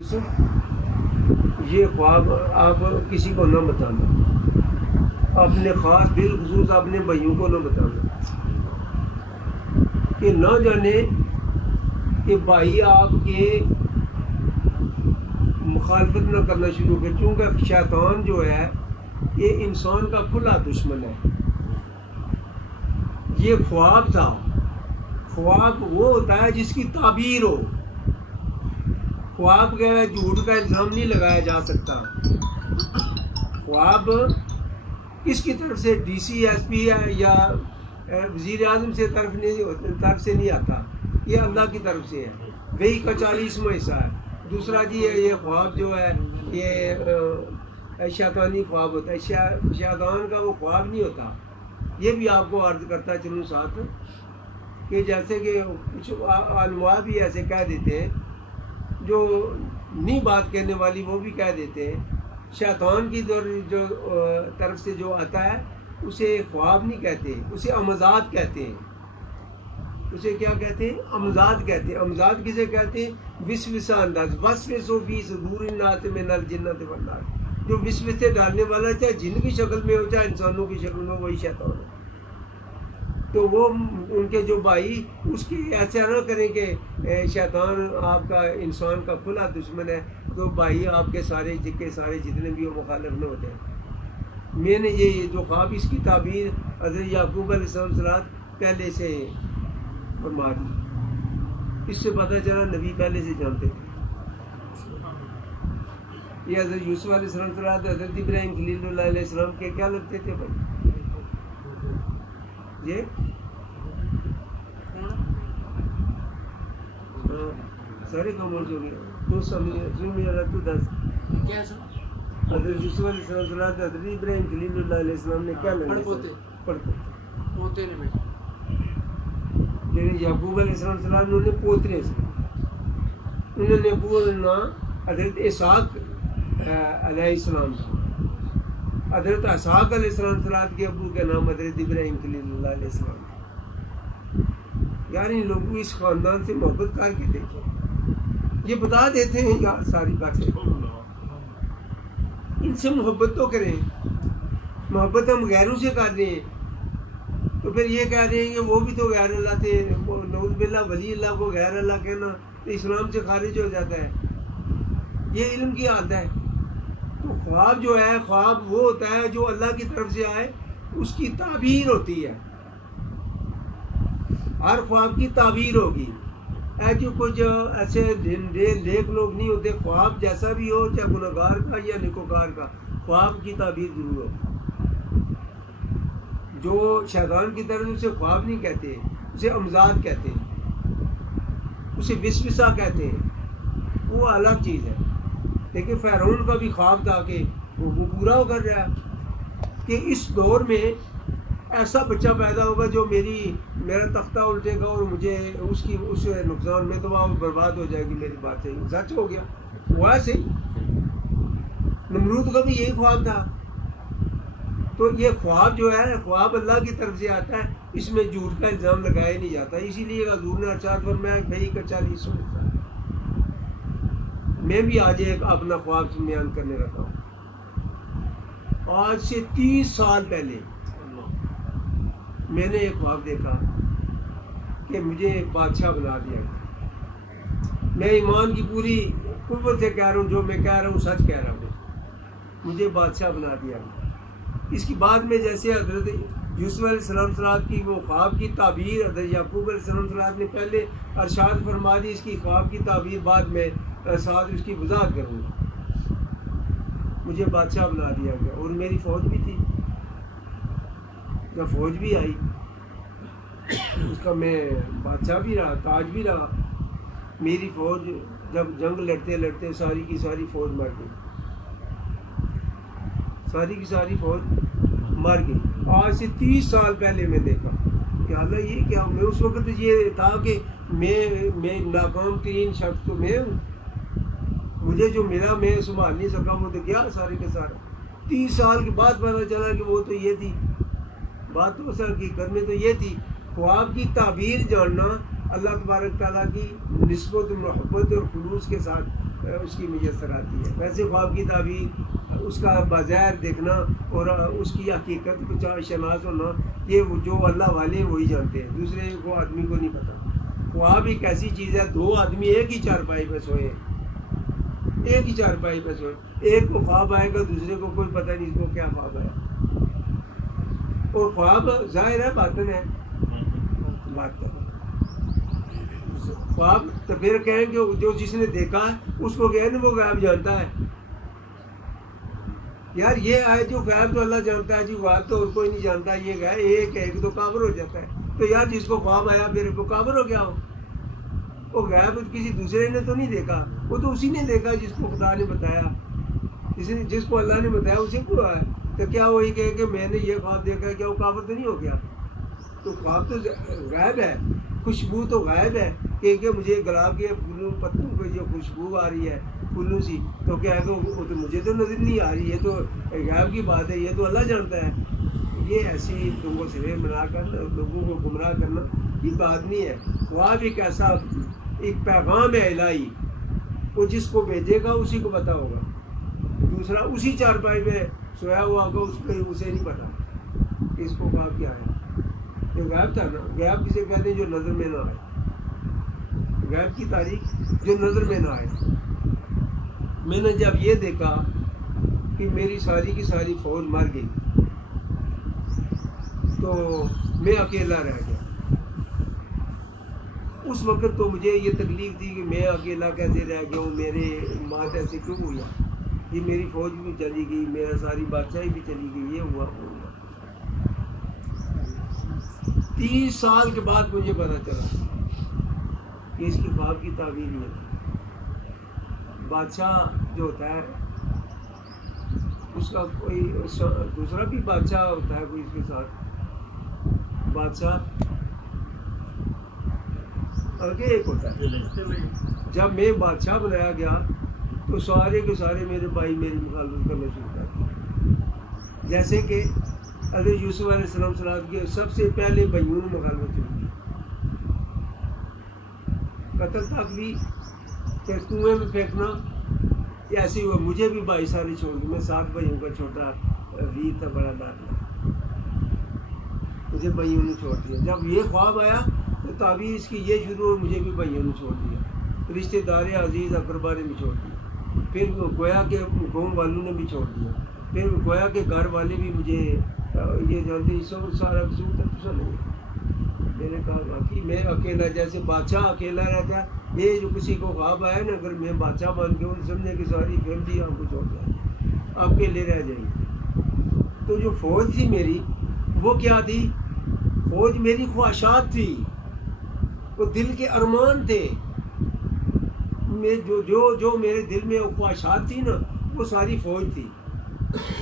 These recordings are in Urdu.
یہ خواب آپ کسی کو نہ بتانا، اپنے خاص بالخصوص اپنے بھائیوں کو نہ بتانا، کہ نہ جانے کہ بھائی آپ کے مخالفت نہ کرنا شروع کر، چونکہ شیطان جو ہے یہ انسان کا کھلا دشمن ہے۔ یہ خواب تھا، خواب وہ ہوتا ہے جس کی تعبیر ہو، خواب کا جھوٹ کا الزام نہیں لگایا جا سکتا۔ خواب کس کی طرف سے، ڈی سی ایس پی یا وزیر اعظم سے طرف سے نہیں آتا، یہ اللہ کی طرف سے ہے، وہی کا 40واں حصہ ہے۔ دوسرا جی یہ خواب جو ہے یہ شیطانی خواب ہوتا ہے، شیطان کا وہ خواب نہیں ہوتا۔ یہ بھی آپ کو عرض کرتا چلوں ساتھ کہ جیسے کہ کچھ علماء بھی ایسے کہہ دیتے ہیں، جو نہیں بات کہنے والی وہ بھی کہہ دیتے ہیں شیطان کی جو طرف سے جو آتا ہے اسے خواب نہیں کہتے، اسے امزاد کہتے ہیں۔ اسے کیا کہتے ہیں؟ امزاد کہتے ہیں۔ امزاد کسے کہتے ہیں؟ وسوسہ انداز، وسوسہ فی صدور الناس من الجنۃ والناس، جو وسوسے ڈالنے والا چاہے جن کی شکل میں ہو چاہے انسانوں کی شکل میں، وہی شیطان ہے۔ تو وہ ان کے جو بھائی اس کی ایسا نہ کریں کہ شیطان آپ کا انسان کا کھلا دشمن ہے، تو بھائی آپ کے سارے جتنے بھی وہ مخالف نہ ہوتے ہیں۔ میں نے یہ جو خواب اس کی تعبیر حضرت یعقوب علیہ السلام پہلے سے فرما دی، اس سے پتہ چلا نبی پہلے سے جانتے تھے۔ یہ حضرت یوسف علیہ السلام حضرت ابراہیم خلیل اللہ علیہ السلام کے کیا لگتے تھے بھائی؟ یہ سارے کاموں سے ہو گیا تو سمجھ تو دس حضرت یوسف علیہ السلام حضرت ابراہیم خلیل اللہ علیہ السلام نے کیا لگتے پڑھتے یعقوب علیہ السلام انہوں نے پوترے سے انہوں نے بولنا حضرت اسحاق علیہ السلام سے، حضرت اسحاق علیہ السلام کے ابو کا نام حضرت ابراہیم خلیل اللہ علیہ السلام، یعنی لوگوں اس خاندان سے محبت کر کے دیکھیں، یہ بتا دیتے ہیں یار ساری باتیں، ان سے محبت تو کریں، محبت ہم غیروں سے کر رہے ہیں تو پھر یہ کہہ رہے ہیں کہ وہ بھی تو غیر اللہ تھے، نعوذ باللہ ولی اللہ کو غیر اللہ کہنا تو اسلام سے خارج ہو جاتا ہے، یہ علم کی عادت ہے۔ تو خواب جو ہے، خواب وہ ہوتا ہے جو اللہ کی طرف سے آئے، اس کی تعبیر ہوتی ہے، ہر خواب کی تعبیر ہوگی۔ جو کچھ ایسے لیک لوگ نہیں ہوتے، خواب جیسا بھی ہو چاہے گناہگار کا یا نیکوکار کا، خواب کی تعبیر ضرور ہوگی۔ جو شیطان کی طرف اسے خواب نہیں کہتے، اسے امزاد کہتے ہیں، اسے وسوسہ کہتے ہیں، وہ الگ چیز ہے۔ لیکن فرعون کا بھی خواب تھا کہ وہ پورا ہو کر رہا کہ اس دور میں ایسا بچہ پیدا ہوگا جو میرا تختہ الٹے گا اور مجھے اس نقصان میں تو وہ برباد ہو جائے گی۔ میری بات ہے، سچ ہو گیا، ہوا ایسے۔ نمرود کا بھی یہی خواب تھا۔ تو یہ خواب جو ہے، خواب اللہ کی طرف سے آتا ہے، اس میں جھوٹ کا الزام لگایا نہیں جاتا۔ اسی لیے حضور نے ارشاد فرمایا بھائی کا 40 میں بھی آج ایک اپنا خواب بیان کرنے لگا ہوں۔ آج سے 30 سال پہلے میں نے ایک خواب دیکھا کہ مجھے بادشاہ بنا دیا گیا۔ میں ایمان کی پوری قوت سے کہہ رہا ہوں، جو میں کہہ رہا ہوں سچ کہہ رہا ہوں، مجھے بادشاہ بنا دیا گیا۔ اس کی بعد میں جیسے حضرت یوسف علیہ السلام کی وہ خواب کی تعبیر حضرت یعقوب علیہ السلام نے پہلے ارشاد فرما دی، اس کی خواب کی تعبیر بعد میں ساتھ اس کی وضاحت کروں گا۔ مجھے بادشاہ بنا دیا گیا اور میری فوج بھی تھی، جب فوج بھی آئی اس کا میں بادشاہ بھی رہا، تاج بھی رہا۔ میری فوج جب جنگ لڑتے لڑتے ساری کی ساری فوج مر گئی، ساری کی ساری فوج مر گئی۔ آج سے 30 سال پہلے میں دیکھا کہ حالانکہ یہ کیا، میں اس وقت یہ تھا کہ میں ناکام ترین شخص تو میں ہوں، مجھے جو ملا میں سنبھال نہیں سکا، وہ تو گیا سارے کے سارا۔ 30 سال کے بعد پتہ چلا کہ وہ تو یہ تھی بات، تو اصل حقیقت میں تو یہ تھی۔ خواب کی تعبیر جاننا اللہ تبارک تعالیٰ کی نسبت محبت اور خلوص کے ساتھ اس کی میسر آتی ہے. ویسے خواب کی تعبیر اس کا بظاہر دیکھنا اور اس کی حقیقت کو شناس ہونا یہ جو اللہ والے وہی جانتے ہیں, دوسرے کو آدمی کو نہیں پتہ. خواب ایک ایسی چیز ہے, دو آدمی ایک ہی چارپائی پہ سوئے ہیں, ایک ہی چارپائی پہ سوئے, ایک کو خواب آئے گا دوسرے کو کوئی پتہ نہیں اس کو کیا خواب آیا. اور خواب ظاہر ہے باطن ہے, باطن خواب تو پھر کہیں کہ جو جس نے دیکھا ہے اس کو کہیں وہ غائب جانتا ہے. یار یہ آئے جو غائب تو اللہ جانتا ہے, جو غائب تو اور کوئی نہیں جانتا, یہ غائب ایک ہے, ایک تو کافر ہو جاتا ہے. تو یار جس کو خواب آیا پھر وہ کافر ہو گیا ہو. وہ غائب کسی دوسرے نے تو نہیں دیکھا, وہ تو اسی نے دیکھا جس کو خدا نے بتایا, جس کو اللہ نے بتایا اسے کو ہے. تو کیا وہی کہے کہ میں نے یہ خواب دیکھا, کیا وہ کافر تو نہیں ہو گیا؟ تو خواب تو غائب ہے, خوشبو تو غائب ہے کہ مجھے گلاب کے پھولوں پتوں پہ جو خوشبو آ رہی ہے پھولوں سی, تو کیا ہے کہ وہ تو مجھے تو نظر نہیں آ رہی, یہ تو غائب کی بات ہے, یہ تو اللہ جانتا ہے. یہ ایسی لوگوں سے بنا کر لوگوں کو گمراہ کرنا یہ بات نہیں ہے. خواب ایک ایسا ایک پیغام ہے الہی, وہ جس کو بھیجے گا اسی کو پتہ ہوگا. دوسرا اسی چارپائی میں سویا ہوا ہوگا, اسے نہیں پتہ کہ اس کو خواب کیا ہے. یہ غائب تھا نا, غائب کسے کہتے ہیں جو نظر میں نہ آئے, غائب کی تاریخ جو نظر میں نہ آئے. میں نے جب یہ دیکھا کہ میری ساری کی ساری فوج مر گئی تو میں اکیلا رہ گیا. اس وقت تو مجھے یہ تکلیف تھی کہ میں اکیلا کیسے رہ گیا ہوں, میرے مات ایسے کیوں ہوا, یہ میری فوج بھی چلی گئی, میرا ساری بادشاہی بھی چلی گئی, یہ ہوا وہ ہوا. 30 سال کے بعد مجھے پتا چلا کہ اس کی خواب کی تعبیر نہیں ہے. بادشاہ جو ہوتا ہے اس کا کوئی دوسرا بھی بادشاہ ہوتا ہے کوئی اس کے ساتھ, بادشاہ آگے ایک ہوتا ہے. جب میں بادشاہ بنایا گیا تو سارے کے سارے میرے بھائی میری مخالفت کرنا شروع کر دیا. جیسے کہ حضرت یوسف علیہ السلام صلاح کے سب سے پہلے بھائیوں نے مخالفت شروع کی, قتل تک بھی, پھر کنویں میں پھینکنا, ایسے ہوا. مجھے بھی بھائی سارے چھوڑ دی, میں 7 بھائیوں کا چھوٹا ویر تھا, بڑا لاڈلا, مجھے بھائیوں نے چھوڑ دیا. جب یہ خواب آیا تو تعبیر اس کی یہ شروع ہوئی, مجھے بھی بھائیوں نے چھوڑ دیا, رشتہ دار عزیز اقربا نے بھی چھوڑ دیا, پھر گویا کہ قوم والوں نے بھی چھوڑ دیا, پھر گویا کہ گھر والے بھی مجھے یہ جانتے سب سارا قصور تک تو نہیں. میں نے کہا باقی میں اکیلا, جیسے بادشاہ اکیلا رہتا ہے, یہ جو کسی کو خواب آیا نا, اگر میں بادشاہ بن کے ان سمجھے کہ ساری فیملی آپ کو چھوڑ جائے, آپ اکیلے رہ جائیں گے. تو جو فوج تھی میری وہ کیا تھی؟ فوج میری خواہشات تھی, وہ دل کے ارمان تھے. میں جو میرے دل میں خواہشات تھی نا وہ ساری فوج تھی,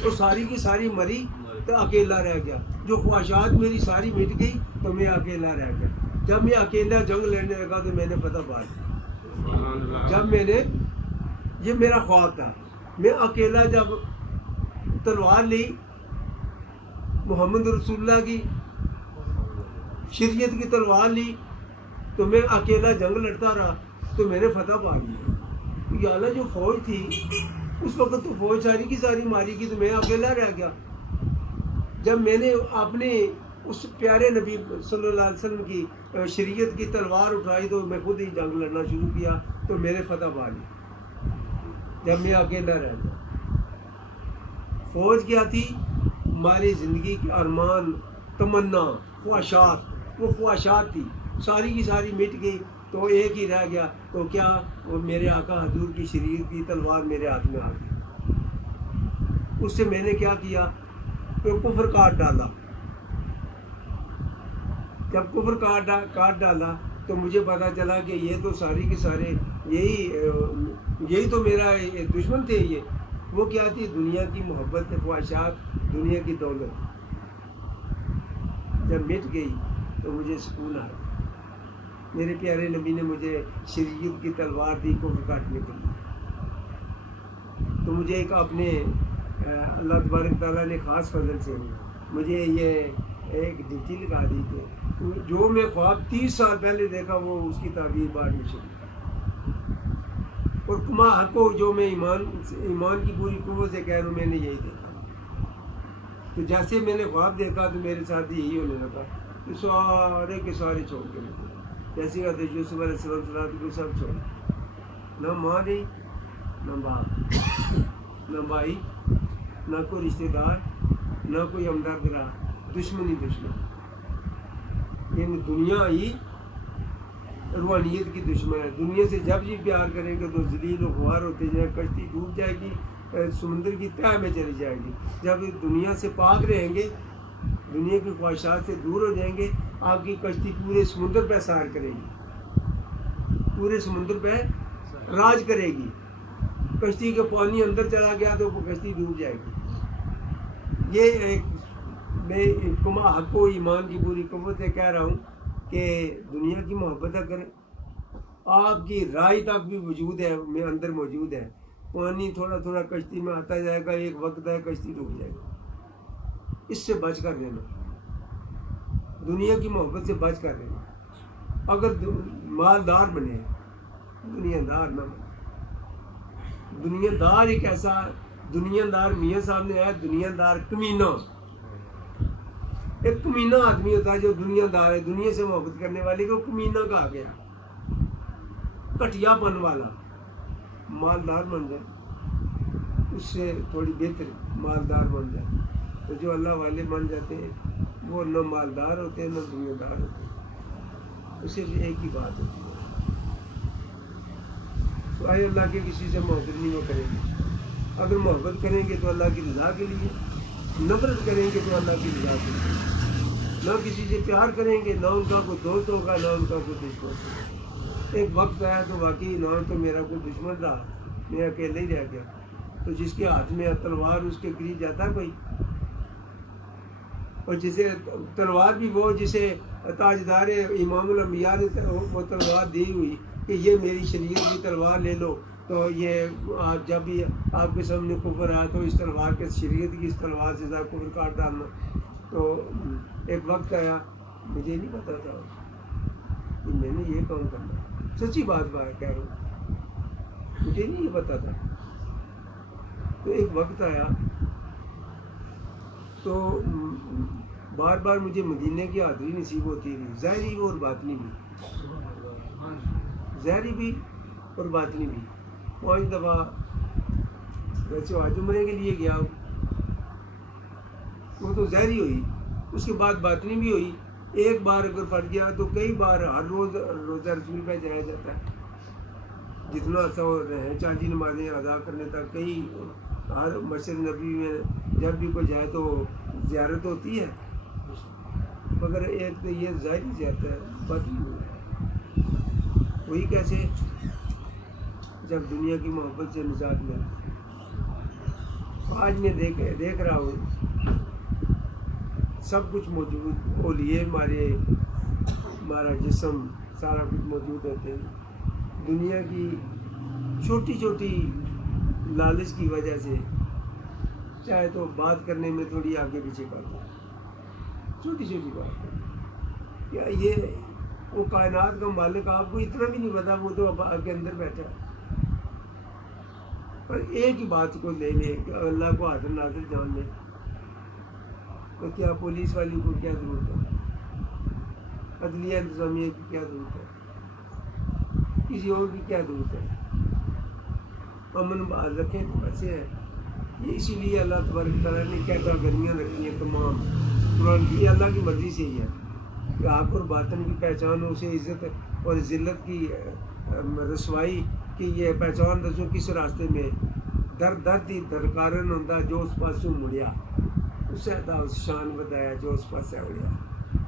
تو ساری کی ساری مری تو اکیلا رہ گیا. جو خواہشات میری ساری مٹ گئی تو میں اکیلا رہ گیا. جب میں اکیلا جنگ لڑنے لگا تو میں نے فتح پا لی. جب میں نے, یہ میرا خواب تھا, میں اکیلا جب تلوار لی محمد رسول اللہ کی شریعت کی تلوار لی تو میں اکیلا جنگ لڑتا رہا تو میں نے فتح پا لی. یا اللہ جو فوج تھی اس وقت تو فوج ساری کی ساری ماری کی تو میں اکیلا رہ گیا. جب میں نے اپنے اس پیارے نبی صلی اللہ علیہ وسلم کی شریعت کی تلوار اٹھائی تو میں خود ہی جنگ لڑنا شروع کیا تو میں نے فتح پا لی. جب میں اکیلا رہ گیا, فوج کیا تھی؟ ہماری زندگی کے ارمان, تمنا, خواہشات, وہ خواہشات تھی ساری کی ساری مٹ گئی تو ایک ہی رہ گیا. تو کیا وہ میرے آقا حضور کی شریعت کی تلوار میرے ہاتھ میں آ گئی. اس سے میں نے کیا کیا کہ کفر کاٹ ڈالا. جب کفر کاٹ ڈالا تو مجھے پتا چلا کہ یہ تو ساری کے سارے یہی تو میرا دشمن تھے. یہ وہ کیا تھی؟ دنیا کی محبت, خواہشات, دنیا کی دولت. جب مٹ گئی تو مجھے سکون آیا. میرے پیارے نبی نے مجھے شریعت کی تلوار دی کفر کاٹنے کے لیے. تو مجھے ایک اپنے اللہ تبارک تعالیٰ نے خاص فضل سے مجھے یہ ایک ڈیوٹی لگا دی کہ جو میں خواب 30 سال پہلے دیکھا وہ اس کی تعبیر بعد میں شروع. اور کما حقو جو میں ایمان کی پوری قوت سے کہہ رہا ہوں، میں نے یہی دیکھا۔ تو جیسے میں نے خواب دیکھا تو میرے ساتھ یہی ہونے لگا کہ سارے کے سارے چھوڑ کے لگے، جیسے کہ حضرت یوسف علیہ السلام کو سب چھوڑ، نہ ماں نہیں، نہ باپ، نہ بھائی، نہ کوئی رشتہ دار، نہ کوئی ہمدرد رہا، دشمن ہی دشمن۔ یعنی دنیا ہی روحانیت کی دشمن ہے۔ دنیا سے جب جی پیار کریں گے تو ذلیل و خوار ہوتے جائیں، کشتی ڈوب جائے گی، سمندر کی تہہ میں چلی جائے گی۔ جب دنیا سے پاک رہیں گے، دنیا کی خواہشات سے دور ہو جائیں گے، آپ کی کشتی پورے سمندر پہ سیر کرے گی، پورے سمندر پہ راج کرے گی۔ کشتی کے پانی اندر چلا گیا تو وہ کشتی ڈوب جائے گی۔ یہ ایک میں کما حق و ایمان کی پوری قوت سے کہہ رہا ہوں کہ دنیا کی محبت کریں، آپ کی رائے تک بھی وجود ہے، میں اندر موجود ہے۔ پانی تھوڑا تھوڑا کشتی میں آتا جائے گا، ایک وقت ہے کشتی ڈوب جائے گا۔ اس سے بچ کر رہنا، دنیا کی محبت سے بچ کر رہنا۔ اگر مالدار بنے، دنیا دار نہ بنے۔ دنیا دار ایک ایسا، دنیا دار میاں صاحب نے ہے دنیا دار کمینہ۔ ایک کمینہ آدمی ہوتا ہے جو دنیا دار ہے، دنیا سے محبت کرنے والے کو کمینہ کہا گیا، گھٹیا پن والا۔ مالدار بن جائے، اس سے تھوڑی بہتر مالدار بن جائے۔ تو جو اللہ والے بن جاتے ہیں وہ نہ مالدار ہوتے ہیں نہ دنیا دار ہوتے ہیں، اس سے بھی ایک ہی بات ہوتی ہے۔ تو آئے اللہ کے کسی سے محبت نہیں وہ کریں گے۔ اگر محبت کریں گے تو اللہ کی رضا کے لیے، نفرت کریں گے تو اللہ کی رضا کے لیے۔ نہ کسی سے پیار کریں گے، نہ ان کا کوئی دوست ہوگا، نہ ان کا کوئی دشمن ہوگا۔ ایک وقت آیا تو واقعی نہ تو میرا کوئی دشمن رہا، میں اکیلے ہی رہ گیا۔ تو جس کے ہاتھ میں تلوار اس کے قریب جاتا کوئی، اور جسے تلوار بھی وہ جسے تاجدار امام الانبیاء نے وہ تلوار دی ہوئی کہ یہ میری شریعت کی تلوار لے لو، تو یہ آپ جب بھی آپ کے سامنے کفر آیا تو اس تلوار کے شریعت کی اس تلوار سے ذرا کفر کاٹ ڈالنا۔ تو ایک وقت آیا، مجھے نہیں پتا تھا کہ میں نے یہ کام کرنا، سچی بات کہہ رہا ہوں، مجھے نہیں یہ پتا تھا۔ تو ایک وقت آیا تو بار بار مجھے مدینے کی حاضری نصیب ہوتی رہی، ظاہری اور باطنی بھی، ظاہری بھی اور باطنی بھی۔ 5 دفعہ ویسے آج عمرے کے لیے گیا، وہ تو ظاہری ہوئی، اس کے بعد باطنی بھی ہوئی۔ ایک بار اگر پڑ گیا تو کئی بار ہر روز روزہ رسول پہ جایا جاتا ہے، جتنا عرصہ رہے 4 نمازیں ادا کرنے تک۔ کئی ہر مسجد نبی میں جب بھی کوئی جائے تو زیارت ہوتی ہے، مگر ایک تو یہ ظاہری زیارت ہے، باطنی ہوئی ہے۔ وہی کیسے؟ جب دنیا کی محبت سے نجات ملے۔ آج میں دیکھ رہا ہوں سب کچھ موجود، اولیے ہمارا جسم سارا کچھ موجود ہوتے ہیں۔ دنیا کی چھوٹی چھوٹی لالچ کی وجہ سے چاہے تو بات کرنے میں تھوڑی آگے پیچھے کر دیں، چھوٹی چھوٹی بات۔ کیا یہ وہ کائنات کا مالک آپ کو اتنا بھی نہیں پتا، وہ تو اب آپ کے اندر بیٹھا ہے۔ پر ایک ہی بات کو لے لیں کہ اللہ کو حاضر ناظر جان لیں، تو کیا پولیس والی کو کیا ضرورت ہے، عدلیہ انتظامیہ کی کیا ضرورت ہے، کسی اور کی کیا ضرورت ہے؟ امن بحال رکھیں تو ایسے ہے۔ یہ اسی لیے اللہ تبارک تعالیٰ نے کیٹاگریاں رکھی ہیں تمام قرآن کی، یہ اللہ کی مرضی سے ہی ہے کہ حق اور باطن کی پہچان ہو، اسے عزت اور ذلت کی رسوائی کی یہ پہچان دسو کس راستے میں درد ہی درکارن ہوتا جو اس پاسوں مڑیا، اس سے اس شان بتایا جو اس پاس سے اڑیا۔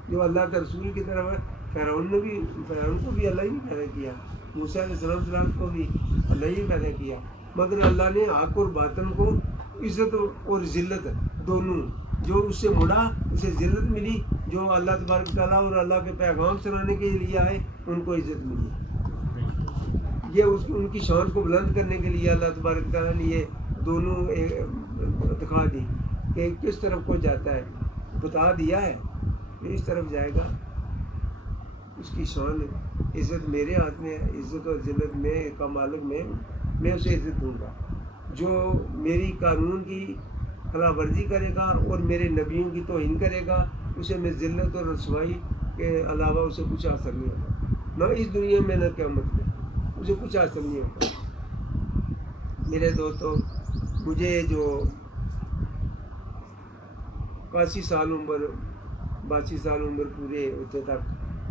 جو اللہ کے رسول کی طرف ہے، فرعون کو بھی اللہ ہی نے پیدا کیا، موسیٰ علیہ السلام کو بھی اللہ ہی پیدا کیا، مگر اللہ نے حق اور باطن کو عزت اور ذلت دونوں، جو اس سے مڑا اسے ذلت ملی، جو اللہ تبارک تعالیٰ اور اللہ کے پیغام سنانے کے لیے آئے ان کو عزت ملی۔ یہ ان کی شان کو بلند کرنے کے لیے اللہ تبارک تعالیٰ نے یہ دونوں دکھا دی کہ کس طرف کو جاتا ہے، بتا دیا ہے کہ اس طرف جائے گا۔ اس کی شان عزت میرے ہاتھ میں ہے، عزت اور ذلت میں کا مالک میں ہوں۔ میں اسے عزت دوں گا. جو میری قانون کی خلاف ورزی کرے گا اور میرے نبیوں کی توہین کرے گا اسے میں ذلت اور رسوائی کے علاوہ اسے کچھ حاصل نہیں ہوگا، نہ اس دنیا میں نہ قیامت میں اسے کچھ حاصل نہیں ہوگا. میرے دوستو، مجھے جو 81 سال عمر 82 سال عمر پورے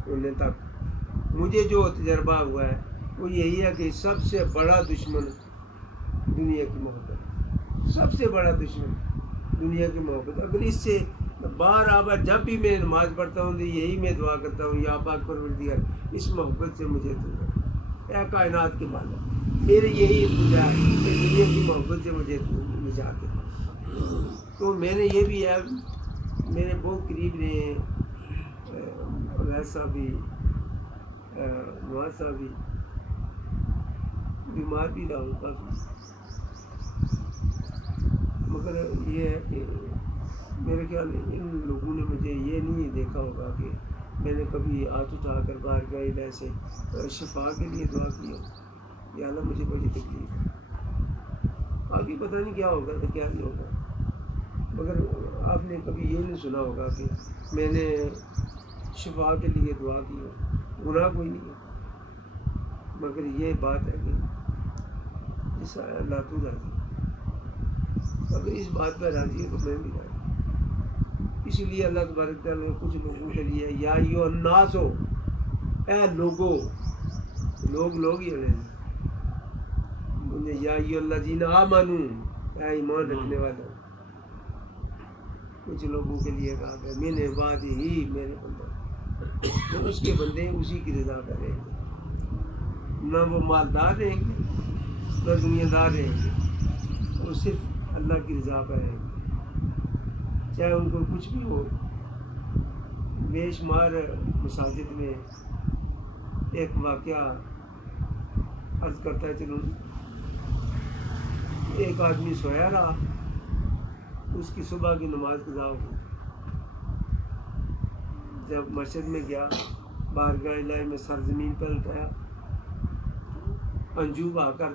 ہونے تک مجھے جو تجربہ ہوا ہے وہ یہی ہے کہ سب سے بڑا دشمن دنیا کی محبت، سب سے بڑا دشمن دنیا کی محبت. اگر اس سے بار جب بھی میں نماز پڑھتا ہوں تو یہی میں دعا کرتا ہوں، یا پاک پروردگار اس محبت سے مجھے دور کر، اے کائنات کے مالک میری یہی التجا ہے کہ دنیا کی محبت سے مجھے نجات دے. تو میں نے یہ بھی ہے، میرے بہت قریب نے ویسا بھی نواز صاحب بھی بیمار بھی رہا ہوں کافی، مگر یہ ہے کہ میرے خیال ان لوگوں نے مجھے یہ نہیں دیکھا ہوگا کہ میں نے کبھی ہاتھ اٹھا کر بارگاہ الہی سے شفا کے لیے دعا کی ہو. یا اللہ مجھے بڑی تکلیف ہے، آگے پتہ نہیں کیا ہوگا تو کیا نہیں ہوگا، مگر آپ نے کبھی یہ نہیں سنا ہوگا کہ میں نے شفا کے لیے دعا کی ہو. گناہ کوئی نہیں ہے، مگر یہ بات ہے کہ اس اللہ تو راضی، اگر اس بات پہ راضی ہے تو میں بھی راضی. اسی لیے اللہ تبارک تعالیٰ نے کچھ لوگوں کے لیے یا ایھا الناس ہو، اے لوگوں، لوگ ہی ہیں، یا ایھا الذین آمنوا، اے ایمان رکھنے والے. کچھ لوگوں کے لیے کہا کہ من عبادہ ہی، میرے بندہ، تو اس کے بندے اسی کی رضا پہ رہیں گے، نہ وہ مالدار رہیں گے نہ دنیا دار رہیں گے، وہ صرف اللہ کی رضا پہ رہیں گے، چاہے ان کو کچھ بھی ہو. بے شمار مساجد میں ایک واقعہ عرض کرتا ہے چلوں. ایک آدمی سویا رہا، اس کی صبح کی نماز قضا ہو گئی. جب مسجد میں گیا، بارگاہ الہی میں سرزمین پہ لٹایا، انجوب آ کر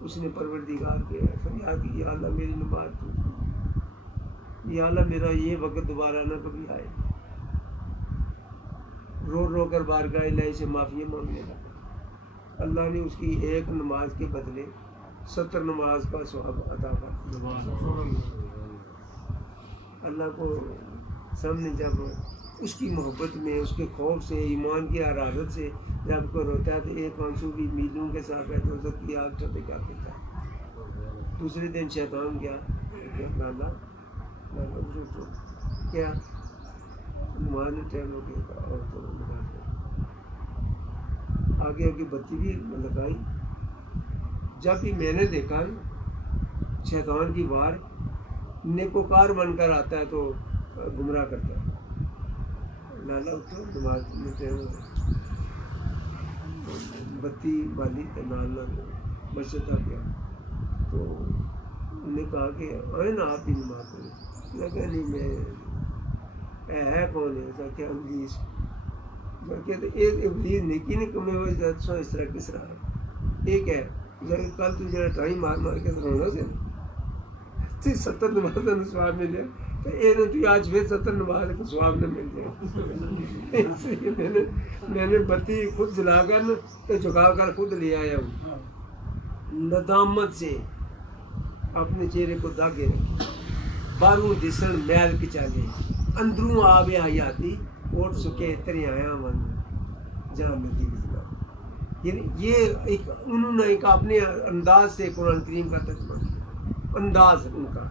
اس نے پروردگار کے فریاد کی، یا اللہ میری نماز تو، یا اللہ میرا یہ وقت دوبارہ نہ کبھی آئے. رو کر بارگاہ الہی سے معافی مانگنے لگا. اللہ نے اس کی ایک نماز کے بدلے 70 نماز کا ثواب عطا کر دیا. اللہ کو سامنے جب اس کی محبت میں، اس کے خوف سے، ایمان کی حرارت سے جب کو روتا ہے تو ایک آنسو بھی میلوں کے ساتھ ہے، دوزخ کی آگ چھپے کیا کہتا ہے. دوسرے دن شیطان گیا کہ لالا کیا نماز میں ٹائم ہو گیا اور تو نماز آگے کی بتی بھی لگائی. جب بھی میں نے دیکھا شیطان کی وار نیکوکار بن کر آتا ہے تو گمراہ کرتا ہے. لالا اٹھو نماز میں ٹائم ہو گیا، بتی بالی نال مسجد تک گیا تو انہوں نے کہا کہ آئے نا آپ بھی نماز پڑھیں. میں کہا نہیں، میں ہے کون ہے؟ ایسا کیا ابلیس؟ میں کہتے ایک ابلیس نیکی نے کمے ہوئے سو اس طرح کس رہا ہے. ایک ہے کل تو جڑا ٹائم مار کے رونا سے 70 نماز کا سواب ملے تو یہ تو آج پھر 70 نماز کا سواب نہ مل جائے. اس لیے میں نے بتی خود جلا کر تو جھکا کر خود لے آیا ہوں. ندامت سے اپنے چہرے کو داغے رکھے، باہروں دسن میل کچالے، اندروں آب حیاتی اوٹ سکے تری آیا من جان ندی بجلا. یعنی یہ ایک انہوں نے ایک اپنے انداز سے قرآن کریم کا ترجمہ کیا، انداز ان کا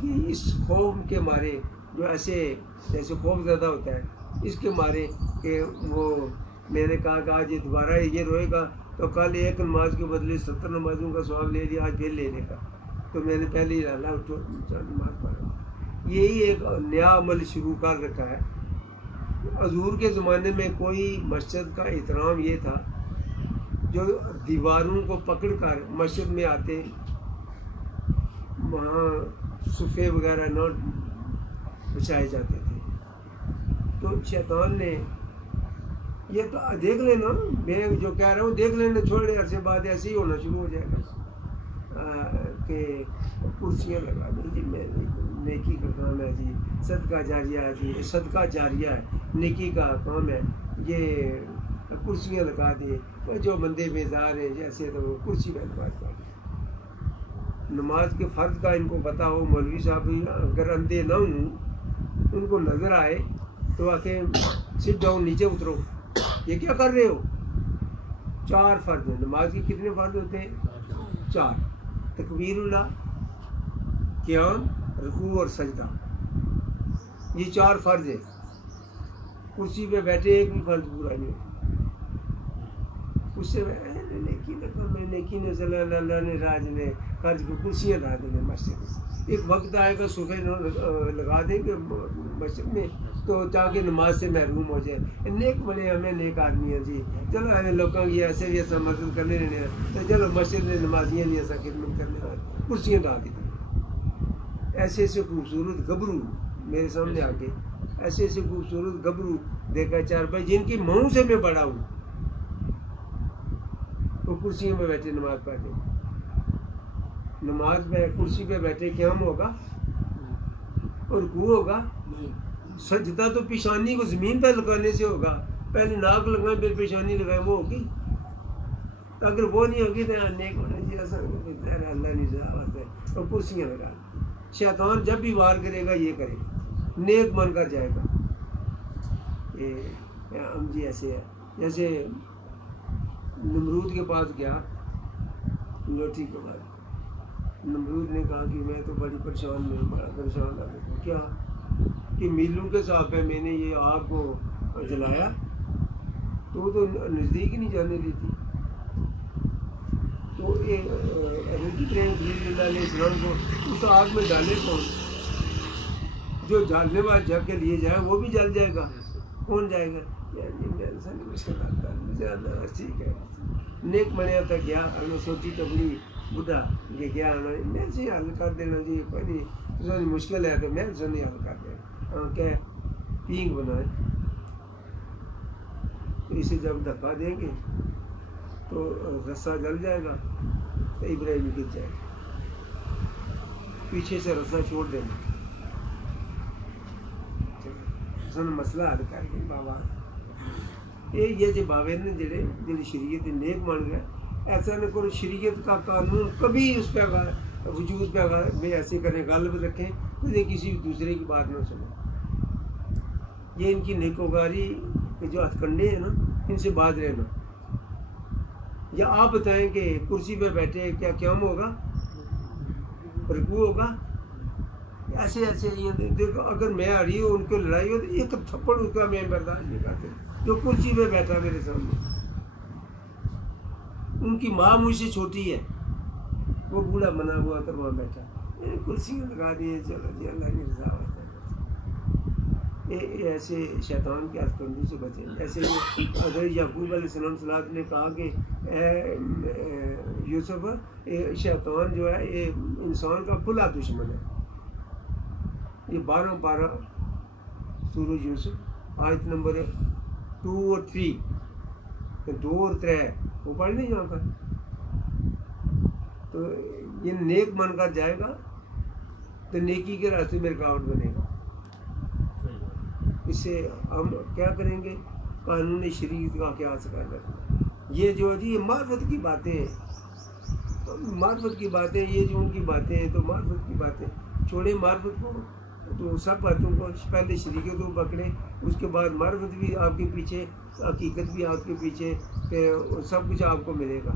کہ اس خوف کے مارے جو ایسے جیسے خوف زیادہ ہوتا ہے اس کے مارے کہ وہ میں نے کہا کہ آج یہ دوبارہ یہ روئے گا تو کل ایک نماز کے بدلے 70 نمازوں کا ثواب لے لیا، آج پھر لینے کا. تو میں نے پہلے ہی لالا اٹھو نماز پڑھا. یہی ایک نیا عمل شروع کر رکھا ہے. حضور کے زمانے میں کوئی مسجد کا احترام یہ تھا جو دیواروں کو پکڑ کر مسجد میں آتے، وہاں صفے وغیرہ نہ بچھائے جاتے تھے. تو شیطان نے یہ تو دیکھ لینا، میں جو کہہ رہا ہوں دیکھ لینا، چھوڑے عرصے بعد ایسے ہی ہونا شروع ہو جائے گا کہ کرسیاں لگا دیں جی، میں نیکی کا کام ہے جی، صدقہ جاریہ ہے جی، صدقہ جاریہ ہے، نیکی کا کام ہے، یہ کرسیاں لگا دیں، جو بندے بیزار ہیں جیسے تو وہ کرسی پہ نماز پڑھ. نماز کے فرض کا ان کو پتہ ہو، مولوی صاحب اگر اندھے نہ ہوں، ان کو نظر آئے تو آ کے سٹ ڈاؤن، نیچے اترو، یہ کیا کر رہے ہو؟ 4 فرض ہیں نماز کے. کتنے فرض ہوتے ہیں؟ 4. تکبیر اللہ، قیام، رکوع اور سجدہ، یہ 4 فرض ہیں. کرسی پہ بیٹھے ایک بھی فرض پورا نہیں ہوتا. اس سے نیکی نے صلی اللہ نے راج نے قرض کو کرسیاں لا دیں مسجد میں. ایک وقت آئے گا صبح لگا دیں گے مسجد میں تو تاکہ نماز سے محروم ہو جائے. نیک بنے، ہمیں نیک آدمی ہیں جی، چلو ہمیں لوگوں کی ایسے بھی ایسا مدد کرنے رہنے ہیں تو چلو مسجد میں نمازیاں نہیں ایسا خدمت کرنے والے، کرسیاں لا دی. ایسے ایسے خوبصورت گبرو میرے سامنے آ کے، ایسے ایسے خوبصورت گبرو دیکھا 4 بھائی جن کی منہ سے میں بڑا ہوں، وہ کرسیوں میں بیٹھے نماز پڑھتے. نماز میں کرسی پہ بیٹھے قیام ہوگا اور رکوع ہوگا. سجدہ تو پیشانی کو زمین پہ لگانے سے ہوگا، پہلے ناک لگائیں پھر پیشانی لگائیں، وہ ہوگی. اگر وہ نہیں ہوگی تو نیک ہونا جی ایسا اللہ نہیں ضرورت ہے. اور کرسیاں لگا، شیطان جب بھی وار کرے گا یہ کرے گا، نیک بن کر جائے گا. یہ ہم جی ایسے ہے جیسے نمرود کے پاس گیا لوٹھی کے بعد. نمرود نے کہا کہ میں تو بڑی پریشان میں ہوں، بڑا پریشان لگا. کیا کہ میلوں کے ساتھ پہ میں نے یہ آگ کو جلایا تو وہ تو نزدیک ہی نہیں جانے دیتی. تو حضرت ابراہیم علیہ السلام کو اس آگ میں ڈالے کون؟ جو جالنے والا جگ کے لیے جائے وہ بھی جل جائے گا. کون جائے گا؟ ٹھیک ہے. نیک بنیا تھا گیا، انہوں سوچی ٹبلی بڈھا یہ گیا میں سے حل کر دینا جی، کوئی نہیں مشکل ہے تو میں سے نہیں حل کر دینا. کہ پینگ بنائے، اسے جب دھکا دیں گے تو رسہ جل جائے گا تو ابراہیم گر جائے گا. پیچھے سے رسہ چھوڑ دینا، مسئلہ حل کر کے بابا یہ جو باوے نے جڑے جی شریعت نیک بن گئے. ایسا نہ کرو شریعت کا قانون کبھی اس پہ وجود پہ میں ایسے کریں غالب رکھیں تو یہ کسی دوسرے کی بات نہ سنیں. یہ ان کی نیکوکاری کے جو ہتھ کنڈے ہیں نا، ان سے باز رہنا. یا آپ بتائیں کہ کرسی پہ بیٹھے کیا قیام ہوگا، رکوع ہوگا؟ ایسے ایسے یہ دیکھو، اگر میں آ رہی ہوں ان کو لڑائی ہو تو ایک تھپڑ اس کا میں برداشت نہیں کرتے. جو کرسی پہ بیٹھا میرے سامنے، ان کی ماں مجھ سے چھوٹی ہے، وہ بوڑھا بنا ہوا کر وہاں بیٹھا، کرسیاں لگا دی. چلو جی اللہ کی رضا ہوتا ہے. ایسے شیطان کے ہاتھ کنڈوں سے بچیں. ایسے حضرت یعقوب علیہ السلام نے کہا کہ یوسف شیطان جو ہے یہ انسان کا کھلا دشمن ہے. یہ 12 پارہ سورہ یوسف آیت نمبر 2 اور 3 2 اور 3 وہ پڑھ نہیں یہاں پر. تو یہ نیک بن کر جائے گا تو نیکی کے راستے میں رکاوٹ بنے گا. اس سے ہم کیا کریں گے؟ قانون شریعت کا کیا کر رکھنا. یہ جو جی یہ معرفت کی باتیں ہیں، معرفت کی باتیں، یہ جو ان کی باتیں ہیں تو معرفت کی باتیں چھوڑے. معرفت کو تو سب باتوں کو پہلے شریعت کو پکڑیں، اس کے بعد معرفت بھی آپ کے پیچھے، حقیقت بھی آپ کے پیچھے، کہ سب کچھ آپ کو ملے گا.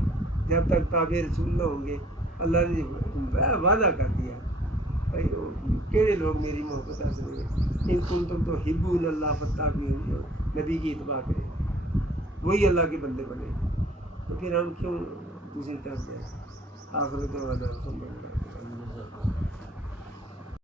جب تک تابع رسول نہ ہوں گے. اللہ نے وعدہ کر دیا بھائی کہڑے لوگ میری محبت حاصل ہوئے، ان کن تم تو حبون اللہ فتابعونی، نبی کی اتباع کریں، وہی اللہ کے بندے بنے. تو پھر ہم کیوں دوسری طرف جائیں؟ آخرت والا